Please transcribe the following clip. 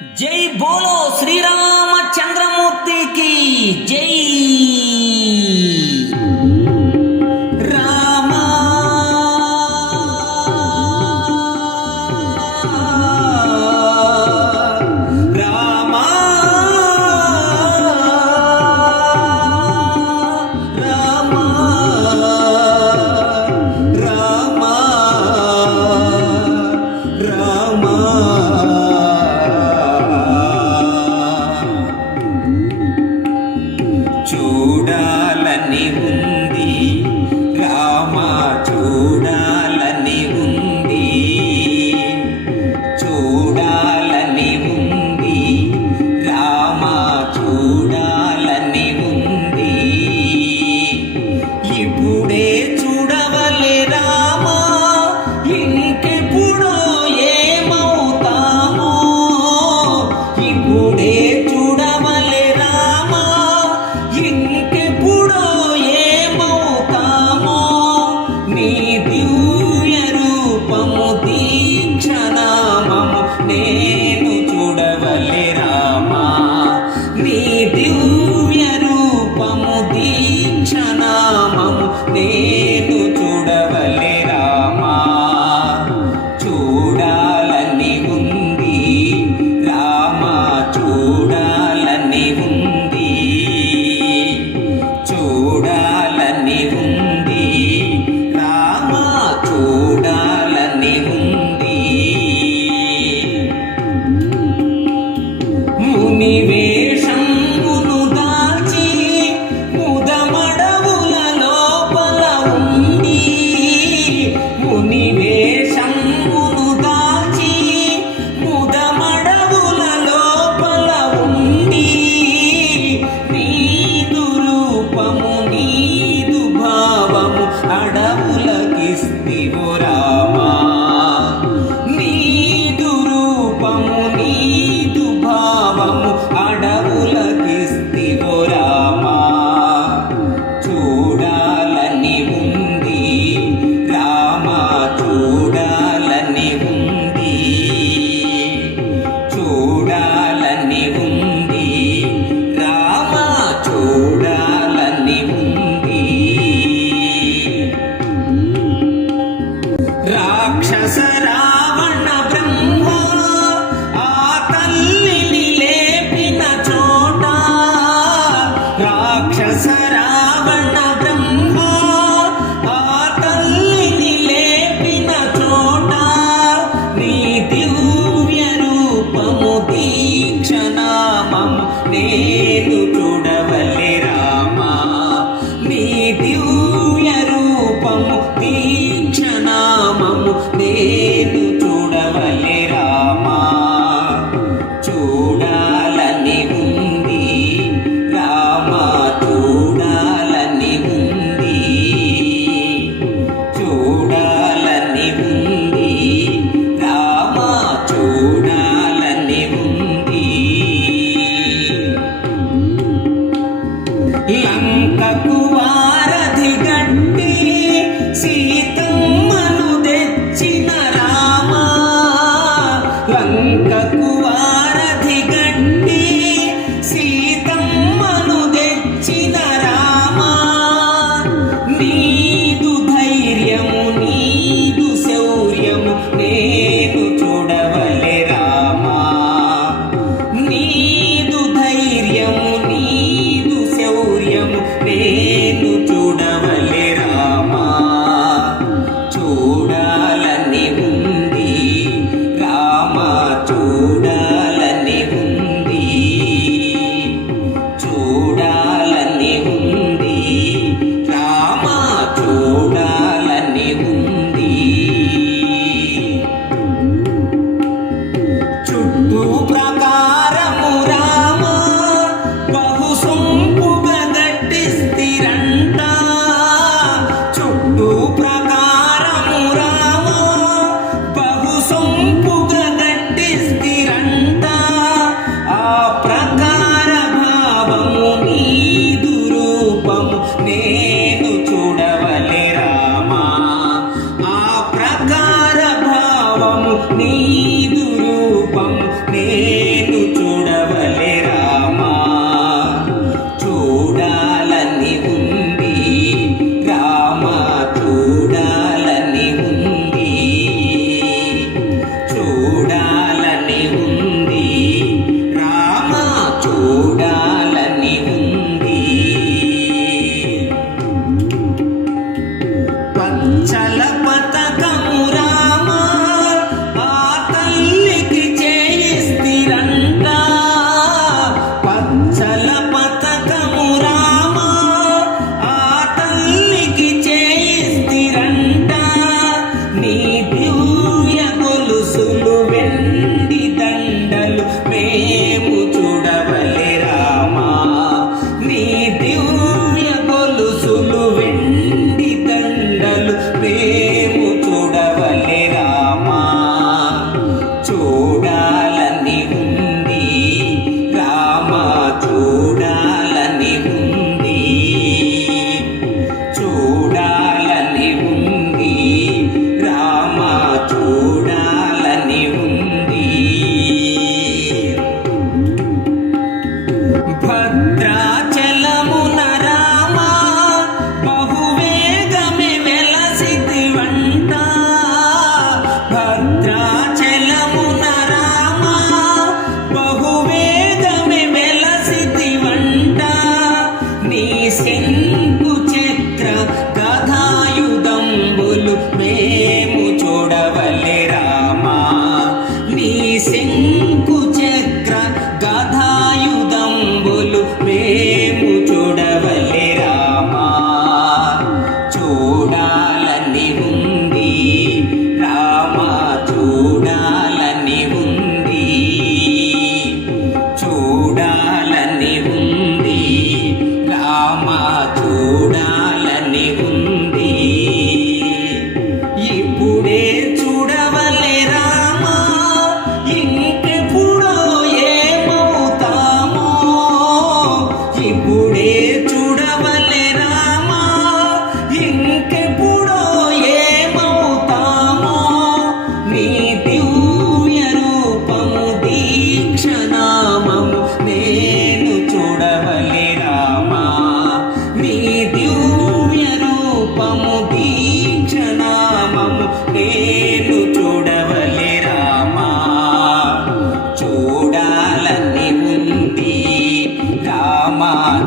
జై బోలో శ్రీరామచంద్రమూర్తికి జై రామ la pata